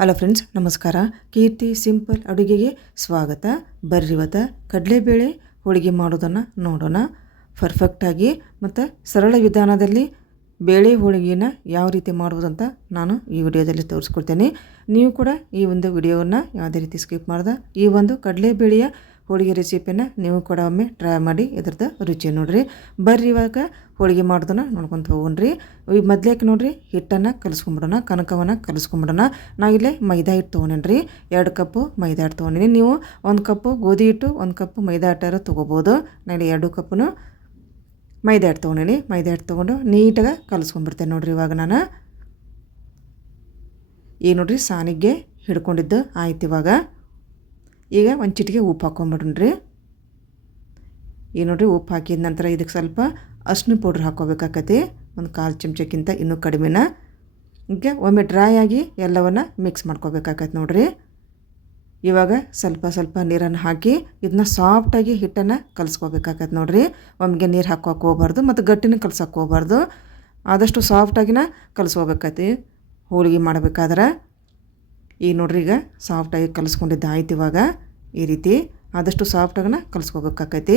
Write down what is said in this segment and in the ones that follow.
Hello friends, ನಮಸ್ಕಾರ. ಕೀರ್ತಿ simple ಅಡುಗೆಗೆ ಸ್ವಾಗತ. ಬರ್ರಿ ಇವತ್ತು ಕಡಲೆಬೇಳೆ ಹೋಳಿಗೆ ಮಾಡೋದನ್ನು ನೋಡೋಣ. ಪರ್ಫೆಕ್ಟಾಗಿ ಮತ್ತು ಸರಳ ವಿಧಾನದಲ್ಲಿ ಬೇಳೆ ಹೋಳಿಗೆನ ಯಾವ ರೀತಿ ಮಾಡುವುದಂತ ನಾನು ಈ ವಿಡಿಯೋದಲ್ಲಿ ತೋರಿಸ್ಕೊಡ್ತೇನೆ. ನೀವು ಕೂಡ ಈ ಒಂದು ವಿಡಿಯೋವನ್ನು ಯಾವುದೇ ರೀತಿ ಸ್ಕಿಪ್ ಮಾಡ್ದೆ ಈ ಒಂದು ಕಡಲೆಬೇಳೆಯ ಹೋಳಿಗೆ ರೆಸಿಪಿಯನ್ನು ನೀವು ಕೂಡ ಒಮ್ಮೆ ಟ್ರೈ ಮಾಡಿ ಇದ್ರದ್ದು ರುಚಿ ನೋಡಿರಿ. ಬರ್ರಿ ಇವಾಗ ಹೋಳಿಗೆ ಮಾಡೋದನ್ನು ನೋಡ್ಕೊತ ಹೋಗೋಣ್ರಿ. ಈ ಮೊದ್ಲೇಕೆ ನೋಡಿರಿ ಹಿಟ್ಟನ್ನು ಕಲಿಸ್ಕೊಂಬಿಡೋಣ, ಕನಕವನ್ನು ಕಲಿಸ್ಕೊಂಬಿಡೋಣ. ನಾವಿಲ್ಲೇ ಮೈದಾ ಹಿಟ್ಟು ತೊಗೊಂಡೇನ್ರಿ. 2 ಕಪ್ಪು ಮೈದಾ ಹಿಟ್ಟು ತೊಗೊಂಡಿನಿ. ನೀವು 1 ಕಪ್ಪು ಗೋಧಿ ಹಿಟ್ಟು 1 ಕಪ್ಪು ಮೈದಾ ಹಿಟ್ಟಾರ ತೊಗೋಬೋದು. ನಾನು 2 ಕಪ್ಪು ಮೈದಾ ಹಿಟ್ಟು ತೊಗೊಂಡಿನಿ. ಮೈದಾ ಹಿಟ್ಟು ತೊಗೊಂಡು ನೀಟಾಗಿ ಕಲಿಸ್ಕೊಂಡ್ಬಿಡ್ತೇನೆ ನೋಡಿರಿ. ಇವಾಗ ನಾನು ಈಗ ನೋಡಿರಿ ಸಾನಿಗೆ ಹಿಡ್ಕೊಂಡಿದ್ದು ಆಯ್ತು. ಈಗ ಒಂದು ಚಿಟಿಕೆ ಉಪ್ಪು ಹಾಕ್ಕೊಂಬಿಡ್ರಿ. ಈಗ ನೋಡಿರಿ ಉಪ್ಪು ಹಾಕಿದ ನಂತರ ಇದಕ್ಕೆ ಸ್ವಲ್ಪ ಅರಿಶಿನ ಪೌಡ್ರ್ ಹಾಕ್ಕೋಬೇಕಾಕತಿ. ಒಂದು 1/4 ಚಮಚಕ್ಕಿಂತ ಇನ್ನೂ ಕಡಿಮೆನ. ಈಗ ಒಮ್ಮೆ ಡ್ರೈ ಆಗಿ ಎಲ್ಲವನ್ನು ಮಿಕ್ಸ್ ಮಾಡ್ಕೋಬೇಕಾಕತಿ ನೋಡಿರಿ. ಇವಾಗ ಸ್ವಲ್ಪ ಸ್ವಲ್ಪ ನೀರನ್ನು ಹಾಕಿ ಇದನ್ನ ಸಾಫ್ಟಾಗಿ ಹಿಟ್ಟನ್ನು ಕಲಿಸ್ಕೋಬೇಕಾಕತಿ ನೋಡಿರಿ. ಒಮ್ಮೆಗೆ ನೀರು ಹಾಕೋಕೆ ಹೋಗ್ಬಾರ್ದು ಮತ್ತು ಗಟ್ಟಿನ ಕಲ್ಸೋಕೆ ಹೋಗ್ಬಾರ್ದು. ಆದಷ್ಟು ಸಾಫ್ಟಾಗಿನ ಕಲಿಸ್ಕೋಬೇಕತಿ ಹೋಳಿಗೆ ಮಾಡಬೇಕಾದ್ರೆ. ಈಗ ನೋಡ್ರಿ ಈಗ ಸಾಫ್ಟಾಗಿ ಕಲಿಸ್ಕೊಂಡಿದ್ದು ಆಯ್ತು. ಇವಾಗ ಈ ರೀತಿ ಆದಷ್ಟು ಸಾಫ್ಟಾಗನ ಕಲಿಸ್ಕೋಬೇಕಾಕೈತಿ.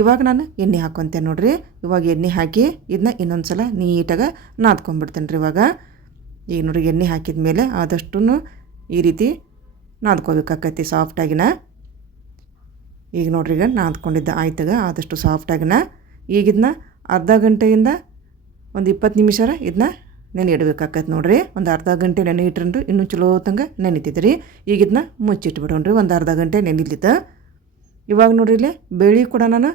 ಇವಾಗ ನಾನು ಎಣ್ಣೆ ಹಾಕ್ಕೊತೇನೆ ನೋಡಿರಿ. ಇವಾಗ ಎಣ್ಣೆ ಹಾಕಿ ಇದನ್ನ ಇನ್ನೊಂದು ಸಲ ನೀಟಾಗಿ ನಾದ್ಕೊಂಡ್ಬಿಡ್ತೇನೆ ರೀ. ಈಗ ನೋಡಿರಿ ಎಣ್ಣೆ ಹಾಕಿದ ಮೇಲೆ ಆದಷ್ಟು ಈ ರೀತಿ ನಾದ್ಕೋಬೇಕಾಕೈತಿ ಸಾಫ್ಟಾಗಿನ. ಈಗ ನೋಡ್ರಿ ಈಗ ನಾದ್ಕೊಂಡಿದ್ದ ಆಯ್ತಾಗ ಆದಷ್ಟು ಸಾಫ್ಟಾಗಿನ. ಈಗ ಇದನ್ನ ಅರ್ಧ ಗಂಟೆಯಿಂದ ಒಂದು 20 ನಿಮಿಷ ಇದನ್ನ ನೆನೆ ಇಡಬೇಕಾಕೈತೆ ನೋಡಿರಿ. ಒಂದು ಅರ್ಧ ಗಂಟೆ ನೆನೆ ಇಟ್ರಂಡು ಇನ್ನೂ ಚಲೋ ತಂಗ ನೆನಿತಿದ್ರಿ. ಈಗ ಇದನ್ನ ಮುಚ್ಚಿಟ್ಬಿಡೋಣ್ರಿ. ಒಂದು ಅರ್ಧ ಗಂಟೆ ನೆನಿಲಿತ್ತು. ಇವಾಗ ನೋಡ್ರಿ ಇಲ್ಲಿ ಬೇಳೆ ಕೂಡ ನಾನು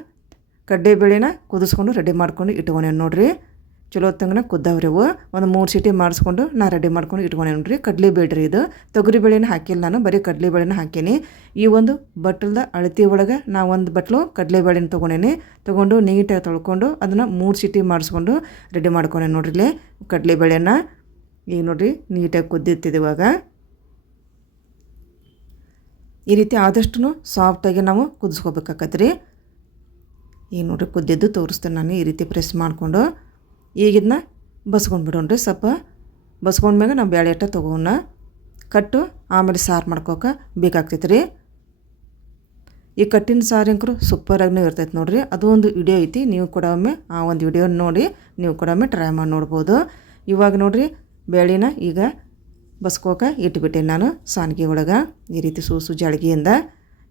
ಕಡ್ಲೆ ಬೇಳೆನ ಕುದಿಸ್ಕೊಂಡು ರೆಡಿ ಮಾಡ್ಕೊಂಡು ಇಟ್ಕೊಂಡೆ ನೋಡಿರಿ. ಚಲೋ ತಂಗನ ಕುದ್ದಾವ್ರಿ ಅವು. ಒಂದು 3 ಸೀಟಿ ಮಾಡಿಸ್ಕೊಂಡು ನಾನು ರೆಡಿ ಮಾಡ್ಕೊಂಡು ಇಟ್ಕೊಂಡೆ ನೋಡಿರಿ. ಕಡಲೆ ಬೇಳೆ ರೀ ಇದು. ತೊಗರಿ ಬೇಳೆನ ಹಾಕಿಲ್ಲ ನಾನು, ಬರೀ ಕಡಲೆ ಬೇಳೆನ ಹಾಕೀನಿ. ಈ ಒಂದು ಬಟ್ಟಲ್ದ ಅಳತಿ ಒಳಗೆ ನಾ ಒಂದು ಬಟ್ಲು ಕಡಲೆ ಬೇಳೆನ ತೊಗೊಂಡೇನಿ. ತೊಗೊಂಡು ನೀಟಾಗಿ ತೊಳ್ಕೊಂಡು ಅದನ್ನು 3 ಸೀಟಿ ಮಾಡಿಸ್ಕೊಂಡು ರೆಡಿ ಮಾಡ್ಕೊಂಡೆ ನೋಡ್ರಿ. ಇಲ್ಲಿ ಕಡಲೆ ಬೇಳೆನ ಈಗ ನೋಡಿರಿ ನೀಟಾಗಿ ಕುದ್ದಿತ್ತಿದೆ. ಇವಾಗ ಈ ರೀತಿ ಆದಷ್ಟು ಸಾಫ್ಟಾಗಿ ನಾವು ಕುದಿಸ್ಕೋಬೇಕಾಕತ್ರಿ. ಈಗ ನೋಡಿರಿ ಕುದ್ದಿದ್ದು ತೋರಿಸ್ತೇನೆ ನಾನು. ಈ ರೀತಿ ಪ್ರೆಸ್ ಮಾಡಿಕೊಂಡು ಈಗ ಇದನ್ನ ಬಸ್ಕೊಂಡು ಬಿಡೋಣ್ರಿ. ಸ್ವಲ್ಪ ಬಸ್ಕೊಂಡ್ಮ್ಯಾಗ ನಾವು ಬೇಳೆ ಹಿಟ್ಟು ತೊಗೋಣ ಕಟ್ಟು ಆಮೇಲೆ ಸಾರು ಮಾಡ್ಕೋಕೆ ಬೇಕಾಗ್ತೈತೆ ರೀ. ಈ ಕಟ್ಟಿನ ಸಾರಿಂಕರು ಸೂಪರಾಗೂ ಇರ್ತೈತೆ ನೋಡಿರಿ. ಅದು ಒಂದು ವಿಡಿಯೋ ಐತಿ, ನೀವು ಕೂಡ ಒಮ್ಮೆ ಆ ಒಂದು ವಿಡಿಯೋ ನೋಡಿ ನೀವು ಕೂಡ ಒಮ್ಮೆ ಟ್ರೈ ಮಾಡಿ ನೋಡ್ಬೋದು. ಇವಾಗ ನೋಡಿರಿ ಬೇಳೆನ ಈಗ ಬಸ್ಕೋಕೆ ಇಟ್ಬಿಟ್ಟೆ ನಾನು ಸಾನ್ಗೆ ಒಳಗೆ. ಈ ರೀತಿ ಸೂಸು ಜಳಗಿಯಿಂದ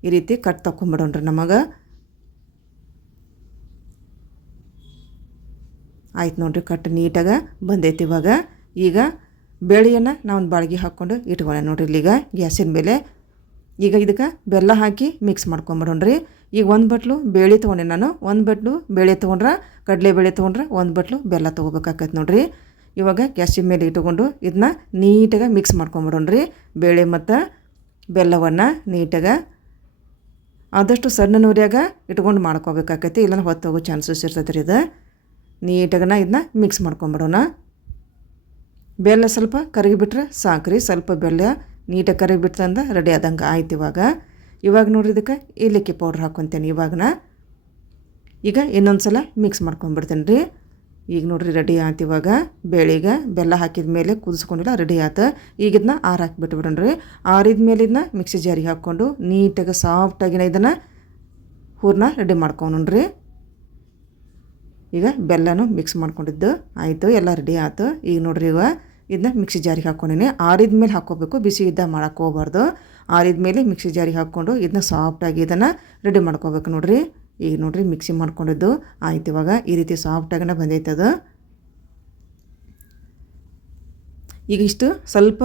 ಈ ರೀತಿ ಕಟ್ ತಗೊಂಬಿಡೋಣ್ರಿ. ನಮಗೆ ಆಯ್ತು ನೋಡಿರಿ, ಕಟ್ ನೀಟಾಗಿ ಬಂದೈತಿ. ಈಗ ಬೇಳೆಯನ್ನು ನಾವು ಒಂದು ಬಾಳಿಗೆ ಹಾಕ್ಕೊಂಡು ಇಟ್ಕೊಂಡೆ ನೋಡಿರಿ. ಇಲ್ಲಿಗ ಗ್ಯಾಸಿನ ಮೇಲೆ ಈಗ ಇದಕ್ಕೆ ಬೆಲ್ಲ ಹಾಕಿ ಮಿಕ್ಸ್ ಮಾಡ್ಕೊಂಬಿಡೋಣ್ರಿ. ಈಗ 1 ಬಟ್ಲು ಬೇಳೆ ತೊಗೊಂಡೆ ನಾನು. 1 ಬಟ್ಲು ಬೇಳೆ ತೊಗೊಂಡ್ರೆ ಕಡಲೆ ಬೇಳೆ ತೊಗೊಂಡ್ರೆ 1 ಬಟ್ಲು ಬೆಲ್ಲ ತೊಗೋಬೇಕಾಕೈತೆ ನೋಡಿರಿ. ಇವಾಗ ಗ್ಯಾಸಿನ ಮೇಲೆ ಇಟ್ಕೊಂಡು ಇದನ್ನ ನೀಟಾಗಿ ಮಿಕ್ಸ್ ಮಾಡ್ಕೊಂಬಿಡೋಣ್ರಿ. ಬೇಳೆ ಮತ್ತು ಬೆಲ್ಲವನ್ನು ನೀಟಾಗಿ ಆದಷ್ಟು ಸಣ್ಣ ನೂರಿಯಾಗ ಇಟ್ಕೊಂಡು ಮಾಡ್ಕೋಬೇಕಾಕೈತಿ, ಇಲ್ಲ ಹೊತ್ತೋಗೋ ಚಾನ್ಸಸ್ ಇರ್ತೈತೆ ರೀ. ಇದು ನೀಟಾಗನ ಇದನ್ನ ಮಿಕ್ಸ್ ಮಾಡ್ಕೊಂಬಿಡೋಣ. ಬೆಲ್ಲ ಸ್ವಲ್ಪ ಕರಗಿಬಿಟ್ರೆ ಸಾಕ್ರಿ. ಸ್ವಲ್ಪ ಬೆಲ್ಲ ನೀಟಾಗಿ ಕರಗಿಬಿಡ್ತಂದ ರೆಡಿ ಆದಂಗೆ ಆಯ್ತು. ಇವಾಗ ನೋಡ್ರಿ ಇದಕ್ಕೆ ಏಲಕ್ಕಿ ಪೌಡ್ರ್ ಹಾಕ್ಕೊತೇನೆ. ಈಗ ಇನ್ನೊಂದು ಸಲ ಮಿಕ್ಸ್ ಮಾಡ್ಕೊಂಬಿಡ್ತೇನೆ ರೀ. ಈಗ ನೋಡಿರಿ ರೆಡಿ ಆಯ್ತು. ಬೇಳೆಗೆ ಬೆಲ್ಲ ಹಾಕಿದ ಮೇಲೆ ಕುದಿಸ್ಕೊಂಡಿಲ್ಲ, ರೆಡಿ ಆಯ್ತು. ಈಗ ಇದನ್ನ ಹಾಕಿಬಿಟ್ಬಿಡೋಣ್ರಿ. ಆರಿದ ಮೇಲೆ ಇದನ್ನ ಮಿಕ್ಸಿ ಜಾರಿಗೆ ಹಾಕ್ಕೊಂಡು ನೀಟಾಗಿ ಸಾಫ್ಟಾಗಿನ ಇದನ್ನು ಹೂರಣ ರೆಡಿ ಮಾಡ್ಕೊಂಡ್ರಿ. ಈಗ ಬೆಲ್ಲನೂ ಮಿಕ್ಸ್ ಮಾಡ್ಕೊಂಡಿದ್ದು ಆಯಿತು, ಎಲ್ಲ ರೆಡಿ ಆಯ್ತು. ಈಗ ನೋಡ್ರಿ ಇದನ್ನ ಮಿಕ್ಸಿ ಜಾರಿಗೆ ಹಾಕ್ಕೊಂಡಿನಿ. ಆರಿದ ಮೇಲೆ ಹಾಕ್ಕೋಬೇಕು, ಬಿಸಿ ಇದ್ದ ಮಾಡೋಕ್ಕೆ ಹೋಗ್ಬಾರ್ದು. ಆರಿದ ಮೇಲೆ ಮಿಕ್ಸಿ ಜಾರಿಗೆ ಹಾಕ್ಕೊಂಡು ಇದನ್ನ ಸಾಫ್ಟಾಗಿ ಇದನ್ನು ರೆಡಿ ಮಾಡ್ಕೋಬೇಕು ನೋಡಿರಿ. ಈಗ ನೋಡಿರಿ ಮಿಕ್ಸಿ ಮಾಡ್ಕೊಂಡಿದ್ದು ಆಯ್ತು. ಈ ರೀತಿ ಸಾಫ್ಟಾಗಿನ ಬಂದೈತದು. ಈಗ ಇಷ್ಟು ಸ್ವಲ್ಪ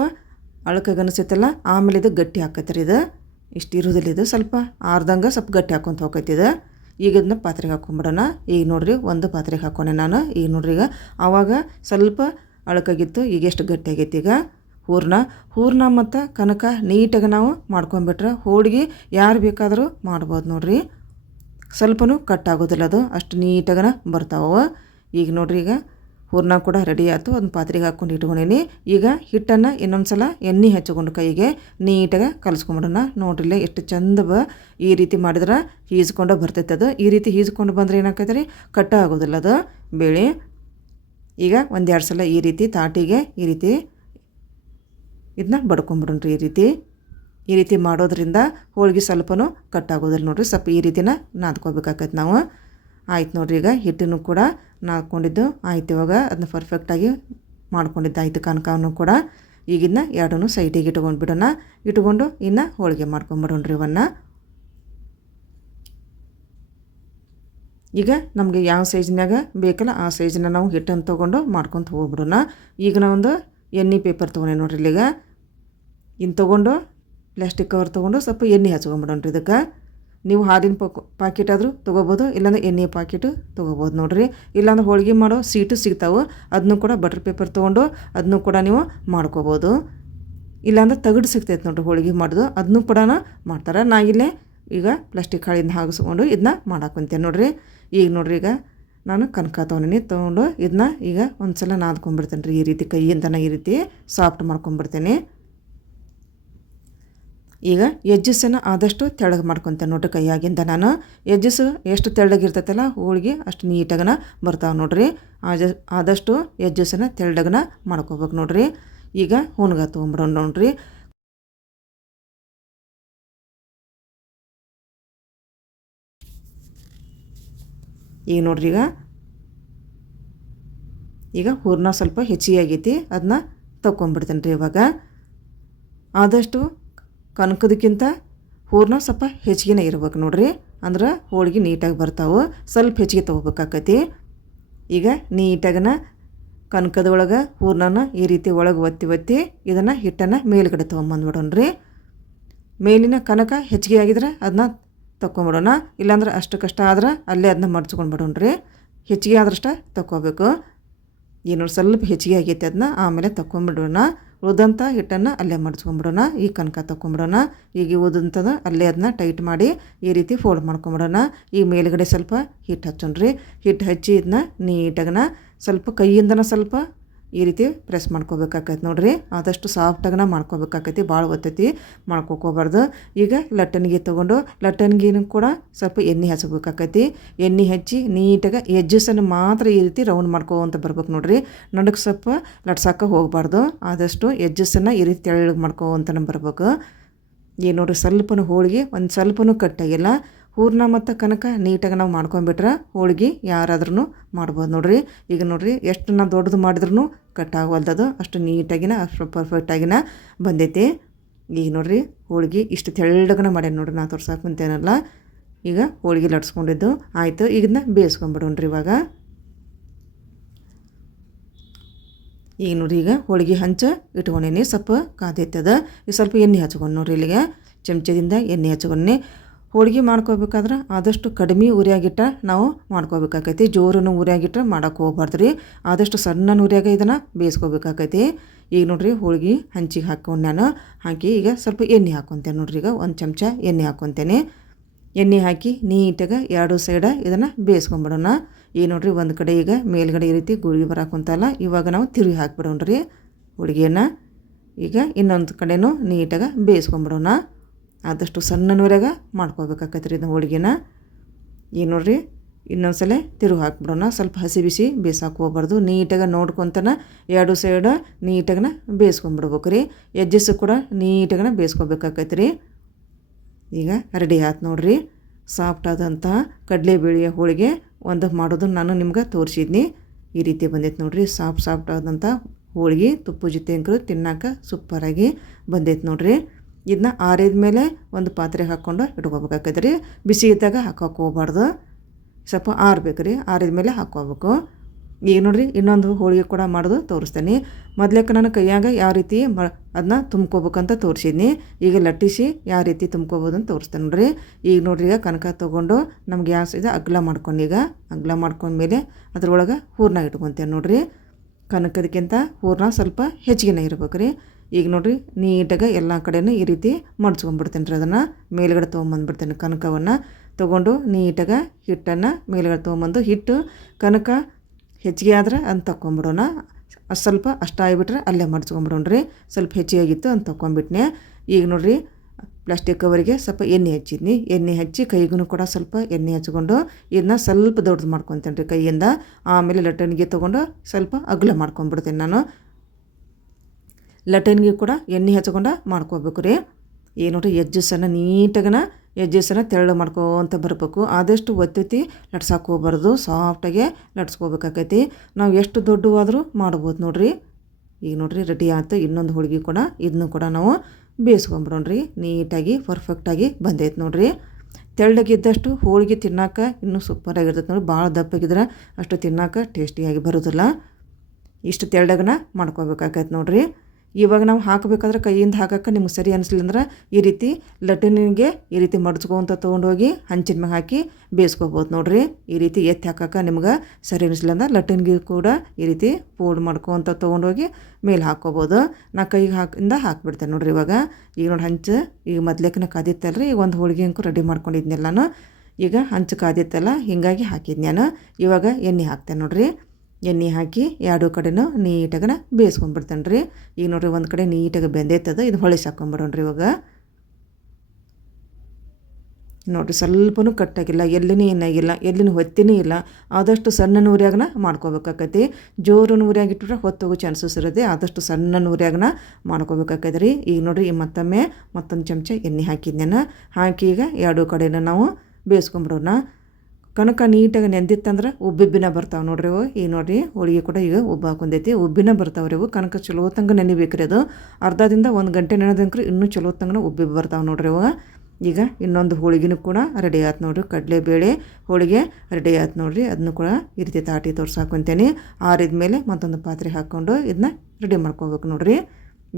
ಅಳಕಾಗನಿಸುತ್ತಲ್ಲ, ಆಮೇಲೆ ಇದು ಗಟ್ಟಿ ಹಾಕತ್ರಿ. ಇದು ಇಷ್ಟು ಇರೋದಿಲ್ಲ, ಇದು ಸ್ವಲ್ಪ ಆರ್ದಂಗೆ ಸ್ವಲ್ಪ ಗಟ್ಟಿ ಹಾಕ್ಕೊಂತ ಹೋಗ್ತೈತಿದು. ಈಗ ಇದನ್ನ ಪಾತ್ರೆಗೆ ಹಾಕ್ಕೊಂಬಿಡೋಣ. ಈಗ ನೋಡಿರಿ ಒಂದು ಪಾತ್ರೆಗೆ ಹಾಕ್ಕೊಂಡೆ ನಾನು. ಈಗ ನೋಡ್ರಿ ಆವಾಗ ಸ್ವಲ್ಪ ಅಳಕಾಗಿತ್ತು, ಈಗ ಎಷ್ಟು ಗಟ್ಟಿಯಾಗೈತಿ. ಈಗ ಹೂರ್ಣ ಮತ್ತು ಕನಕ ನೀಟಾಗಿ ನಾವು ಮಾಡ್ಕೊಂಬಿಟ್ರೆ ಹೋಳಿಗೆ ಯಾರು ಬೇಕಾದರೂ ಮಾಡ್ಬೋದು ನೋಡಿರಿ. ಸ್ವಲ್ಪನೂ ಕಟ್ ಆಗೋದಿಲ್ಲ, ಅದು ಅಷ್ಟು ನೀಟಾಗನ ಬರ್ತಾವೆ. ಈಗ ನೋಡ್ರಿ ಈಗ ಹೂರ್ಣ ಕೂಡ ರೆಡಿ ಆಯ್ತು. ಒಂದು ಪಾತ್ರೆಗೆ ಹಾಕ್ಕೊಂಡು ಇಟ್ಕೊಂಡೀನಿ. ಈಗ ಹಿಟ್ಟನ್ನು ಇನ್ನೊಂದು ಸಲ ಎಣ್ಣೆ ಹಚ್ಕೊಂಡು ಕೈಗೆ ನೀಟಾಗಿ ಕಲಿಸ್ಕೊಂಬಿಡೋಣ. ನೋಡ್ರಿಲ್ಲ ಎಷ್ಟು ಚಂದ ಈ ರೀತಿ ಮಾಡಿದ್ರೆ ಹೀಸ್ಕೊಂಡು ಬರ್ತೈತೆ ಅದು. ಈ ರೀತಿ ಹೀಸ್ಕೊಂಡು ಬಂದರೆ ಏನಾಕೈತೆ ರೀ, ಕಟ್ಟ ಆಗೋದಿಲ್ಲ ಅದು ಬೇಳೆ. ಈಗ 1-2 ಸಲ ಈ ರೀತಿ ತಾಟಿಗೆ ಈ ರೀತಿ ಇದನ್ನ ಬಡ್ಕೊಂಬಿಡೋಣ್ರಿ ಈ ರೀತಿ ಮಾಡೋದ್ರಿಂದ ಹೋಳಿಗೆ ಸ್ವಲ್ಪನೂ ಕಟ್ಟಾಗೋದಿಲ್ಲ ನೋಡಿರಿ. ಸ್ವಲ್ಪ ಈ ರೀತಿನ ನಾದ್ಕೋಬೇಕಾಗತ್ತೆ ನಾವು. ಆಯ್ತು ನೋಡಿರಿ, ಈಗ ಹಿಟ್ಟನ್ನು ಕೂಡ ನಾದ್ಕೊಂಡಿದ್ದು ಆಯ್ತು. ಇವಾಗ ಅದನ್ನ ಪರ್ಫೆಕ್ಟಾಗಿ ಮಾಡ್ಕೊಂಡಿದ್ದಾಯ್ತು ಕನಕವನ್ನು ಕೂಡ. ಈಗಿನ್ನ ಎರಡನ್ನೂ ಸೈಡಿಗೆ ಇಟ್ಕೊಂಡು ಇನ್ನು ಹೋಳಿಗೆ ಮಾಡ್ಕೊಂಬಿಡೋಣ್ರಿ ಇವನ್ನ. ಈಗ ನಮಗೆ ಯಾವ ಸೈಜ್ನಾಗ ಬೇಕಲ್ಲ ಆ ಸೈಜನ್ನ ನಾವು ಹಿಟ್ಟನ್ನು ತೊಗೊಂಡು ಮಾಡ್ಕೊತ ಹೋಗ್ಬಿಡೋಣ. ಈಗ ನಾವೊಂದು ಎಣ್ಣೆ ಪೇಪರ್ ತೊಗೊಂಡೆ ನೋಡ್ರಿ. ಇಲ್ಲಿಗ ಇನ್ನು ತೊಗೊಂಡು ಪ್ಲಾಸ್ಟಿಕ್ ಕವರ್ ತೊಗೊಂಡು ಸ್ವಲ್ಪ ಎಣ್ಣೆ ಹಚ್ಕೊಂಬಿಡೋಣ್ರಿ. ಇದಕ್ಕೆ ನೀವು ಹಾಲಿನ ಪಾಕೆಟ್ ಆದರೂ ತೊಗೋಬೋದು, ಇಲ್ಲಾಂದ್ರೆ ಎಣ್ಣೆ ಪಾಕೆಟು ತೊಗೋಬೋದು ನೋಡಿರಿ. ಇಲ್ಲಾಂದ್ರೆ ಹೋಳಿಗೆ ಮಾಡೋ ಸೀಟು ಸಿಗ್ತಾವೆ, ಅದನ್ನು ಕೂಡ ಬಟರ್ ಪೇಪರ್ ತೊಗೊಂಡು ಅದನ್ನು ಕೂಡ ನೀವು ಮಾಡ್ಕೋಬೋದು. ಇಲ್ಲಾಂದ್ರೆ ತಗಡು ಸಿಗ್ತೈತೆ ನೋಡಿರಿ ಹೋಳಿಗೆ ಮಾಡೋದು, ಅದನ್ನು ಕೂಡ ಮಾಡ್ತಾರೆ. ನಾ ಇಲ್ಲೇ ಈಗ ಪ್ಲಾಸ್ಟಿಕ್ ಹಾಳಿಂದ ಹಾಗಿಸ್ಕೊಂಡು ಇದನ್ನ ಮಾಡಾಕೊಂತೇನೆ ನೋಡಿರಿ. ಈಗ ನೋಡಿರಿ, ಈಗ ನಾನು ಕನಕ ತೊಗೊಂಡು ಇದನ್ನ ಈಗ ಒಂದು ಸಲ ನಾದ್ಕೊಂಡ್ಬಿಡ್ತೇನೆ ರೀ. ಈ ರೀತಿ ಕೈಯಿಂದನ ಈ ರೀತಿ ಸಾಫ್ಟ್ ಮಾಡ್ಕೊಂಡ್ಬಿಡ್ತೇನೆ. ಈಗ ಎಜ್ಜಸನ್ನು ಆದಷ್ಟು ತೆಳ್ಳಗೆ ಮಾಡ್ಕೊತೇನೆ ನೋಡಿರಿ ಕೈಯಾಗಿಂದ. ನಾನು ಎಜ್ಜಸ್ಸು ಎಷ್ಟು ತೆಳ್ಳಗಿರ್ತೈತಲ್ಲ ಹೋಳಿಗೆ ಅಷ್ಟು ನೀಟಾಗನ ಬರ್ತಾವೆ ನೋಡಿರಿ. ಆದಷ್ಟು ಎಜ್ಜಸನ್ನು ತೆಳ್ಳಗನ ಮಾಡ್ಕೋಬೇಕು ನೋಡಿರಿ. ಈಗ ಹುಣ್ಗ ತೊಗೊಂಬಿಡೋಣ ನೋಡಿರಿ. ಈಗ ನೋಡ್ರಿ, ಈಗ ಹೂರ್ಣ ಸ್ವಲ್ಪ ಹೆಚ್ಚಿಗೆ ಆಗೈತಿ, ಅದನ್ನ ತಗೊಂಡ್ಬಿಡ್ತೇನೆ ರೀ. ಇವಾಗ ಆದಷ್ಟು ಕನಕದಕ್ಕಿಂತ ಹೂರ್ಣ ಸ್ವಲ್ಪ ಹೆಚ್ಚಿಗೆನೇ ಇರ್ಬೇಕು ನೋಡಿರಿ, ಅಂದ್ರೆ ಹೋಳಿಗೆ ನೀಟಾಗಿ ಬರ್ತಾವೆ. ಸ್ವಲ್ಪ ಹೆಚ್ಚಿಗೆ ತೊಗೋಬೇಕಾಕೈತಿ. ಈಗ ನೀಟಾಗನ ಕನಕದೊಳಗೆ ಹೂರ್ಣನ ಈ ರೀತಿ ಒಳಗೆ ಒತ್ತಿ ಇದನ್ನು ಹಿಟ್ಟನ್ನು ಮೇಲ್ಗಡೆ ತೊಗೊಂಬಂದ್ಬಿಡೋಣ್ರಿ. ಮೇಲಿನ ಕನಕ ಹೆಚ್ಚಿಗೆ ಆಗಿದ್ರೆ ಅದನ್ನ ತಗೊಂಬಿಡೋಣ, ಇಲ್ಲಾಂದ್ರೆ ಅಷ್ಟು ಕಷ್ಟ ಆದ್ರೆ ಅಲ್ಲೇ ಅದನ್ನ ಮಡ್ಚ್ಕೊಂಡ್ಬಿಡೋಣ್ರಿ. ಹೆಚ್ಚಿಗೆ ಆದ್ರಷ್ಟ ತಗೋಬೇಕು. ಏನೋ ಸ್ವಲ್ಪ ಹೆಚ್ಚಿಗೆ ಆಗೈತೆ ಅದನ್ನ ಆಮೇಲೆ ತಗೊಂಬಿಡೋಣ. ಉಳಿದಂಥ ಹಿಟ್ಟನ್ನು ಅಲ್ಲೇ ಮಡ್ಚ್ಕೊಂಬಿಡೋಣ. ಈ ಕನಕ ತಗೊಂಬಿಡೋಣ. ಈಗ ಉಳಿದಂಥದ್ದು ಅಲ್ಲೇ ಅದನ್ನ ಟೈಟ್ ಮಾಡಿ ಈ ರೀತಿ ಫೋಲ್ಡ್ ಮಾಡ್ಕೊಂಬಿಡೋಣ. ಈ ಮೇಲ್ಗಡೆ ಸ್ವಲ್ಪ ಹಿಟ್ಟು ಹಚ್ಚೋಣ್ರಿ. ಹಿಟ್ಟು ಹಚ್ಚಿ ಇದನ್ನ ನೀಟಾಗನ ಸ್ವಲ್ಪ ಕೈಯಿಂದನ ಸ್ವಲ್ಪ ಈ ರೀತಿ ಪ್ರೆಸ್ ಮಾಡ್ಕೋಬೇಕಾಕೈತಿ ನೋಡಿರಿ. ಆದಷ್ಟು ಸಾಫ್ಟಾಗನ ಮಾಡ್ಕೋಬೇಕಾಕೈತಿ, ಭಾಳ ಒತ್ತೈತಿ ಮಾಡ್ಕೋಕೋಬಾರ್ದು. ಈಗ ಲಟ್ಟಣಿಗೆ ತೊಗೊಂಡು ಲಟ್ಟಣಿಗೆನೂ ಕೂಡ ಸ್ವಲ್ಪ ಎಣ್ಣೆ ಹಚ್ಕೋಬೇಕಾಕೈತಿ. ಎಣ್ಣೆ ಹಚ್ಚಿ ನೀಟಾಗಿ ಎಜ್ಜಸನ್ನು ಮಾತ್ರ ಈ ರೀತಿ ರೌಂಡ್ ಮಾಡ್ಕೋವಂತ ಬರ್ಬೇಕು ನೋಡಿರಿ. ನಡುಗೆ ಸ್ವಲ್ಪ ಲಟ್ಸಕ್ಕೆ ಹೋಗಬಾರ್ದು. ಆದಷ್ಟು ಎಜ್ಜಸನ್ನು ಈ ರೀತಿ ತೆಳ್ಳಗೆ ಮಾಡ್ಕೋವಂತನ ಬರ್ಬೇಕು. ಏನು ನೋಡಿರಿ, ಸ್ವಲ್ಪನೂ ಹೋಳಿಗೆ ಒಂದು ಸ್ವಲ್ಪನೂ ಕಟ್ಟಾಗಿಲ್ಲ. ಹೂರ್ಣ ಮತ್ತು ಕನಕ ನೀಟಾಗಿ ನಾವು ಮಾಡ್ಕೊಂಬಿಟ್ರೆ ಹೋಳಿಗೆ ಯಾರಾದ್ರೂ ಮಾಡ್ಬೋದು ನೋಡಿರಿ. ಈಗ ನೋಡಿರಿ, ಎಷ್ಟು ನಾವು ದೊಡ್ಡದು ಮಾಡಿದ್ರೂ ಕಟ್ಟಾಗವಲ್ದದು, ಅಷ್ಟು ನೀಟಾಗಿನ ಅಷ್ಟು ಪರ್ಫೆಕ್ಟಾಗಿನ ಬಂದೈತಿ. ಈಗ ನೋಡಿರಿ, ಹೋಳಿಗೆ ಇಷ್ಟು ತೆಳ್ಳಗನ ಮಾಡ್ಯಾನ ನೋಡಿರಿ. ನಾನು ತೋರ್ಸಕ್ಕೆ ಕುಂತೇನಲ್ಲ, ಈಗ ಹೋಳಿಗೆ ಲಟ್ಸ್ಕೊಂಡಿದ್ದು ಆಯಿತು. ಈಗ ಇದನ್ನ ಬೇಯಿಸ್ಕೊಂಬಿಡೋಣ್ರಿ. ಇವಾಗ ಈಗ ನೋಡಿರಿ, ಈಗ ಹೋಳಿಗೆ ಹಂಚ ಇಟ್ಕೊಂಡೀನಿ, ಸ್ವಲ್ಪ ಕಾದೈತದ. ಈಗ ಸ್ವಲ್ಪ ಎಣ್ಣೆ ಹಚ್ಕೊಂಡು ನೋಡಿರಿ, ಇಲ್ಲಿಗೆ ಚಮಚದಿಂದ ಎಣ್ಣೆ ಹಚ್ಕೊಂಡಿ. ಹೋಳಿಗೆ ಮಾಡ್ಕೋಬೇಕಾದ್ರೆ ಆದಷ್ಟು ಕಡಿಮೆ ಉರಿಯಾಗಿಟ್ಟ ನಾವು ಮಾಡ್ಕೋಬೇಕಾಕೈತಿ. ಜೋರನ್ನು ಉರಿಯಾಗಿಟ್ರೆ ಮಾಡೋಕ್ಕೆ ಹೋಗ್ಬಾರ್ದು ರೀ. ಆದಷ್ಟು ಸಣ್ಣ ಉರಿಯಾಗ ಇದನ್ನು ಬೇಯಿಸ್ಕೋಬೇಕಾಕೈತಿ. ಈಗ ನೋಡಿರಿ, ಹೋಳಿಗೆ ಹಂಚಿಗೆ ಹಾಕ್ಕೊಂಡು ನಾನು ಹಾಕಿ ಈಗ ಸ್ವಲ್ಪ ಎಣ್ಣೆ ಹಾಕ್ಕೊತೇನೆ ನೋಡಿರಿ. ಈಗ ಒಂದು ಚಮಚ ಎಣ್ಣೆ ಹಾಕ್ಕೊತೇನೆ. ಎಣ್ಣೆ ಹಾಕಿ ನೀಟಾಗಿ ಎರಡು ಸೈಡ ಇದನ್ನು ಬೇಯಿಸ್ಕೊಂಬಿಡೋಣ. ಈಗ ನೋಡಿರಿ, ಒಂದು ಕಡೆ ಈಗ ಮೇಲ್ಗಡೆ ಈ ರೀತಿ ಗುಳಿಗೆ ಬರಾಕುಂತಲ್ಲ, ಇವಾಗ ನಾವು ತಿರುಗಿ ಹಾಕ್ಬಿಡೋಣ್ರಿ ಹೋಳಿಗೆಯನ್ನು. ಈಗ ಇನ್ನೊಂದು ಕಡೆನೂ ನೀಟಾಗಿ ಬೇಯಿಸ್ಕೊಂಬಿಡೋಣ. ಆದಷ್ಟು ಸಣ್ಣ ನೂರಾಗ ಮಾಡ್ಕೋಬೇಕಾಕೈತೆ ರೀ ಇದನ್ನ ಹೋಳಿಗೆನ. ಈಗ ನೋಡಿರಿ, ಇನ್ನೊಂದು ಸಲ ತಿರುಗಿ ಹಾಕ್ಬಿಡೋಣ. ಸ್ವಲ್ಪ ಹಸಿ ಬಿಸಿ ಬೇಯಿಸಕ್ಕೆ ಹೋಗ್ಬಾರ್ದು. ನೀಟಾಗಿ ನೋಡ್ಕೊತನ ಎರಡು ಸೈಡ ನೀಟಾಗನ ಬೇಯಿಸ್ಕೊಂಬಿಡ್ಬೇಕು ರೀ. ಎಜ್ಜಸ್ಸು ಕೂಡ ನೀಟಾಗನ ಬೇಯಿಸ್ಕೋಬೇಕಾಕೈತೆ ರೀ. ಈಗ ರೆಡಿ ಆಯ್ತು ನೋಡಿರಿ, ಸಾಫ್ಟ್ ಆದಂತಹ ಕಡಲೆಬೇಳೆಯ ಹೋಳಿಗೆ ಒಂದು ಮಾಡೋದನ್ನು ನಾನು ನಿಮ್ಗೆ ತೋರಿಸಿದ್ನಿ. ಈ ರೀತಿ ಬಂದೈತೆ ನೋಡಿರಿ, ಸಾಫ್ಟ್ ಆದಂಥ ಹೋಳಿಗೆ ತುಪ್ಪ ಜೊತೆ ಅಂಕರು ತಿನ್ನೋಕೆ ಸೂಪರಾಗಿ ಬಂದೈತೆ ನೋಡಿರಿ. ಇದನ್ನ ಆರಿದ ಮೇಲೆ ಒಂದು ಪಾತ್ರೆಗೆ ಹಾಕ್ಕೊಂಡು ಇಟ್ಕೋಬೇಕಾಕೈತೆ ರೀ. ಬಿಸಿ ಇದ್ದಾಗ ಹಾಕೋಕೆ ಹೋಗ್ಬಾರ್ದು, ಸ್ವಲ್ಪ ಆರಬೇಕು ರೀ. ಆರಿದ ಮೇಲೆ ಹಾಕ್ಕೋಬೇಕು. ಈಗ ನೋಡಿರಿ, ಇನ್ನೊಂದು ಹೋಳಿಗೆ ಕೂಡ ಮಾಡೋದು ತೋರಿಸ್ತೇನೆ. ಮೊದಲೇಕ ನಾನು ಕೈಯಾಗ ಯಾವ ರೀತಿ ಅದನ್ನ ತುಂಬ್ಕೋಬೇಕಂತ ತೋರಿಸಿದ್ನಿ. ಈಗ ಲಟ್ಟಿಸಿ ಯಾವ ರೀತಿ ತುಂಬ್ಕೋಬೋದು ಅಂತ ತೋರಿಸ್ತೇನೆ ನೋಡಿರಿ. ಈಗ ನೋಡಿರಿ, ಈಗ ಕನಕ ತೊಗೊಂಡು ನಮ್ಗೆ ಗ್ಯಾಸ್ ಇದು ಅಗ್ಲ ಮಾಡ್ಕೊಂಡು ಈಗ ಅಗ್ಲ ಮಾಡ್ಕೊಂಡ್ಮೇಲೆ ಅದ್ರೊಳಗೆ ಹೂರ್ಣ ಇಟ್ಕೊತೇನೆ ನೋಡಿರಿ. ಕನಕದಕ್ಕಿಂತ ಹೂರ್ಣ ಸ್ವಲ್ಪ ಹೆಚ್ಚಿಗೆನೇ ಇರ್ಬೇಕು ರೀ. ಈಗ ನೋಡಿರಿ, ನೀಟಾಗಿ ಎಲ್ಲ ಕಡೆಯೂ ಈ ರೀತಿ ಮಡ್ಚ್ಕೊಂಡ್ಬಿಡ್ತೇನೆ ರೀ. ಅದನ್ನು ಮೇಲ್ಗಡೆ ತೊಗೊಂಬಂದ್ಬಿಡ್ತೇನೆ. ಕನಕವನ್ನು ತೊಗೊಂಡು ನೀಟಾಗಿ ಹಿಟ್ಟನ್ನು ಮೇಲ್ಗಡೆ ತೊಗೊಂಬಂದು, ಹಿಟ್ಟು ಕನಕ ಹೆಚ್ಚಿಗೆ ಆದ್ರೆ ಅದನ್ನ ತಗೊಂಬಿಡೋಣ. ಸ್ವಲ್ಪ ಅಷ್ಟ ಆಗಿಬಿಟ್ರೆ ಅಲ್ಲೇ ಮಡ್ಚ್ಕೊಂಬಿಡೋಣ್ರಿ. ಸ್ವಲ್ಪ ಹೆಚ್ಚಿಗೆ ಆಗಿತ್ತು ಅಂತ ತೊಗೊಂಬಿಟ್ನೆ. ಈಗ ನೋಡಿರಿ, ಪ್ಲಾಸ್ಟಿಕ್ ಕವರಿಗೆ ಸ್ವಲ್ಪ ಎಣ್ಣೆ ಹಚ್ಚಿದ್ನಿ. ಎಣ್ಣೆ ಹಚ್ಚಿ ಕೈಗೂ ಕೂಡ ಸ್ವಲ್ಪ ಎಣ್ಣೆ ಹಚ್ಕೊಂಡು ಇದನ್ನ ಸ್ವಲ್ಪ ದೊಡ್ಡದು ಮಾಡ್ಕೊತೇನೆ ರೀ ಕೈಯಿಂದ. ಆಮೇಲೆ ಲಟ್ಟಣಿಗೆ ತೊಗೊಂಡು ಸ್ವಲ್ಪ ಅಗಲ ಮಾಡ್ಕೊಂಡ್ಬಿಡ್ತೇನೆ ನಾನು. ಲಟನ್ಗೆ ಕೂಡ ಎಣ್ಣೆ ಹಚ್ಕೊಂಡು ಮಾಡ್ಕೋಬೇಕು ರೀ. ಈಗ ನೋಡಿರಿ ಎಜ್ಜಸನ್ನು ನೀಟಾಗನ ಎಜ್ಜಸನ್ನು ತೆಳ್ಳು ಮಾಡ್ಕೊತ ಬರಬೇಕು. ಆದಷ್ಟು ಒತ್ತಿ ಲಟ್ಸಕ್ಕೆ ಹೋಗ್ಬಾರ್ದು, ಸಾಫ್ಟಾಗೆ ಲಟ್ಸ್ಕೋಬೇಕಾಕೈತಿ. ನಾವು ಎಷ್ಟು ದೊಡ್ಡವಾದರೂ ಮಾಡ್ಬೋದು ನೋಡಿರಿ. ಈಗ ನೋಡಿರಿ ರೆಡಿ ಆಯ್ತು ಇನ್ನೊಂದು ಹೋಳಿಗೆ ಕೂಡ. ಇದನ್ನು ಕೂಡ ನಾವು ಬೇಯಿಸ್ಕೊಂಬಿಡೋಣ್ರಿ. ನೀಟಾಗಿ ಪರ್ಫೆಕ್ಟಾಗಿ ಬಂದೈತೆ ನೋಡಿರಿ. ತೆಳ್ಳಗಿದ್ದಷ್ಟು ಹೋಳಿಗೆ ತಿನ್ನೋಕೆ ಇನ್ನೂ ಸೂಪರಾಗಿರ್ತೈತೆ ನೋಡಿ. ಭಾಳ ದಪ್ಪಗಿದ್ರೆ ಅಷ್ಟು ತಿನ್ನೋಕೆ ಟೇಸ್ಟಿಯಾಗಿ ಬರೋದಿಲ್ಲ. ಇಷ್ಟು ತೆಳ್ಳಗನ ಮಾಡ್ಕೋಬೇಕಾಗೈತೆ ನೋಡಿರಿ. ಇವಾಗ ನಾವು ಹಾಕಬೇಕಾದ್ರೆ ಕೈಯಿಂದ ಹಾಕೋಕೆ ನಿಮ್ಗೆ ಸರಿ ಅನಿಸ್ಲಿಲ್ಲ ಅಂದ್ರೆ ಈ ರೀತಿ ಲಟ್ಟಣಿಗೆ ಈ ರೀತಿ ಮಡ್ಚ್ಕೊಂತ ತೊಗೊಂಡೋಗಿ ಹಂಚಿನ ಮ್ಯಾಗ ಹಾಕಿ ಬೇಯಿಸ್ಕೋಬೋದು ನೋಡಿರಿ. ಈ ರೀತಿ ಎತ್ತಿ ಹಾಕೋಕೆ ನಿಮ್ಗೆ ಸರಿ ಅನಿಸ್ಲಿಲ್ಲ ಅಂದ್ರೆ ಲಟ್ಟಣಿಗೆ ಕೂಡ ಈ ರೀತಿ ಪೋಡ್ ಮಾಡ್ಕೊತ ತೊಗೊಂಡೋಗಿ ಮೇಲೆ ಹಾಕ್ಕೋಬೋದು. ನಾ ಕೈಗೆ ಹಾಕಿಬಿಡ್ತೇನೆ ನೋಡಿರಿ. ಇವಾಗ ಈಗ ನೋಡಿ ಹಂಚು ಈಗ ಮೊದ್ಲೇಕನ ಕಾದಿತ್ತಲ್ರಿ. ಈಗ ಒಂದು ಹೋಳಿಗೆ ಅಂಕು ರೆಡಿ ಮಾಡ್ಕೊಂಡಿದ್ನಲ್ಲ ನಾನು. ಈಗ ಹಂಚು ಕಾದಿತ್ತಲ್ಲ ಹೀಗಾಗಿ ಹಾಕಿದ್ನಿ ನಾನು. ಇವಾಗ ಎಣ್ಣೆ ಹಾಕ್ತೇನೆ ನೋಡಿರಿ. ಎಣ್ಣೆ ಹಾಕಿ ಎರಡು ಕಡೆನೂ ನೀಟಾಗನ ಬೇಯಿಸ್ಕೊಂಡ್ಬಿಡ್ತೇನೆ ರೀ. ಈಗ ನೋಡಿರಿ ಒಂದು ಕಡೆ ನೀಟಾಗಿ ಬೆಂದೈತದ. ಇದು ಹೊಳಿಸಿ ಹಾಕ್ಕೊಂಬಿಡೋಣ್ರಿ. ಇವಾಗ ನೋಡಿರಿ ಸ್ವಲ್ಪನೂ ಕಟ್ಟಾಗಿಲ್ಲ, ಎಲ್ಲಿನೂ ಏನಾಗಿಲ್ಲ, ಎಲ್ಲಿನೂ ಹೊತ್ತಿನೂ ಇಲ್ಲ. ಆದಷ್ಟು ಸಣ್ಣ ನೂರ್ಯಾಗನ ಮಾಡ್ಕೋಬೇಕಾಕೈತಿ. ಜೋರು ನೂರ್ಯಾಗಿಟ್ಬಿಟ್ರೆ ಹೊತ್ತೋಗೋ ಚಾನ್ಸಸ್ ಇರುತ್ತೆ. ಆದಷ್ಟು ಸಣ್ಣ ನೂರ್ಯಾಗನ ಮಾಡ್ಕೋಬೇಕಾಕೈತೆ ರೀ. ಈಗ ನೋಡಿರಿ ಈ ಮತ್ತೊಂದು ಚಮಚ ಎಣ್ಣೆ ಹಾಕಿದ್ನೇನ ಹಾಕಿ ಈಗ ಎರಡು ಕಡೆನ ನಾವು ಬೇಯಿಸ್ಕೊಂಬಿಡೋಣ. ಕನಕ ನೀಟಾಗಿ ನೆಂದಿತ್ತಂದ್ರೆ ಉಬ್ಬಿಬ್ಬಿನ ಬರ್ತಾವೆ ನೋಡ್ರಿ ಇವು. ಈಗ ನೋಡಿರಿ ಹೋಳಿಗೆ ಕೂಡ ಈಗ ಉಬ್ಬು ಹಾಕೊಂಡೈತಿ, ಉಬ್ಬಿನ ಬರ್ತಾವೆ ರೀ ಇವು. ಕನಕ ಚಲೋ ತಂಗ ನೆನಿಬೇಕು ರೀ. ಅದು ಅರ್ಧದಿಂದ 1 ಗಂಟೆ ನೆನೆದಂಕ್ರೆ ಇನ್ನೂ ಚಲೋ ತಂಗನ ಉಬ್ಬಿಬ್ಬು ಬರ್ತಾವೆ ನೋಡ್ರಿ ಇವು. ಈಗ ಇನ್ನೊಂದು ಹೋಳಿಗೆನೂ ಕೂಡ ರೆಡಿ ಆಯ್ತು ನೋಡಿರಿ. ಕಡಲೆಬೇಳೆ ಹೋಳಿಗೆ ರೆಡಿ ಆಯ್ತು ನೋಡಿರಿ. ಅದನ್ನು ಕೂಡ ಈ ರೀತಿ ತಾಟಿ ತೋರ್ಸಿ ಹಾಕ್ಕೊತೇನೆ. ಆರಿದ ಮೇಲೆ ಮತ್ತೊಂದು ಪಾತ್ರೆ ಹಾಕ್ಕೊಂಡು ಇದನ್ನ ರೆಡಿ ಮಾಡ್ಕೋಬೇಕು ನೋಡಿರಿ.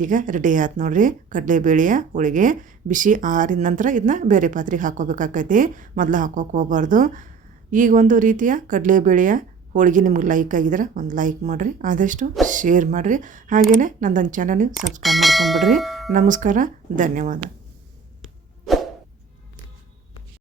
ಈಗ ರೆಡಿ ಆಯ್ತು ನೋಡಿರಿ ಕಡಲೆಬೇಳೆಯ ಹೋಳಿಗೆ. ಬಿಸಿ ಆರಿದ ನಂತರ ಇದನ್ನ ಬೇರೆ ಪಾತ್ರೆಗೆ ಹಾಕ್ಕೋಬೇಕಾಕೈತಿ. ಮೊದಲು ಹಾಕೋಕೆ ಹೋಗ್ಬಾರ್ದು. ಈಗ ಒಂದು ರೀತಿಯ ಕಡಲೆಬೇಳೆಯ ಹೋಳಿಗೆ ನಿಮ್ಗೆ ಲೈಕ್ ಆಗಿದ್ರೆ ಒಂದು ಲೈಕ್ ಮಾಡಿರಿ, ಆದಷ್ಟು ಶೇರ್ ಮಾಡಿರಿ. ಹಾಗೆಯೇ ನನ್ನದೊಂದು ಚಾನಲ್ ಸಬ್ಸ್ಕ್ರೈಬ್ ಮಾಡ್ಕೊಂಬಿಡ್ರಿ. ನಮಸ್ಕಾರ, ಧನ್ಯವಾದ.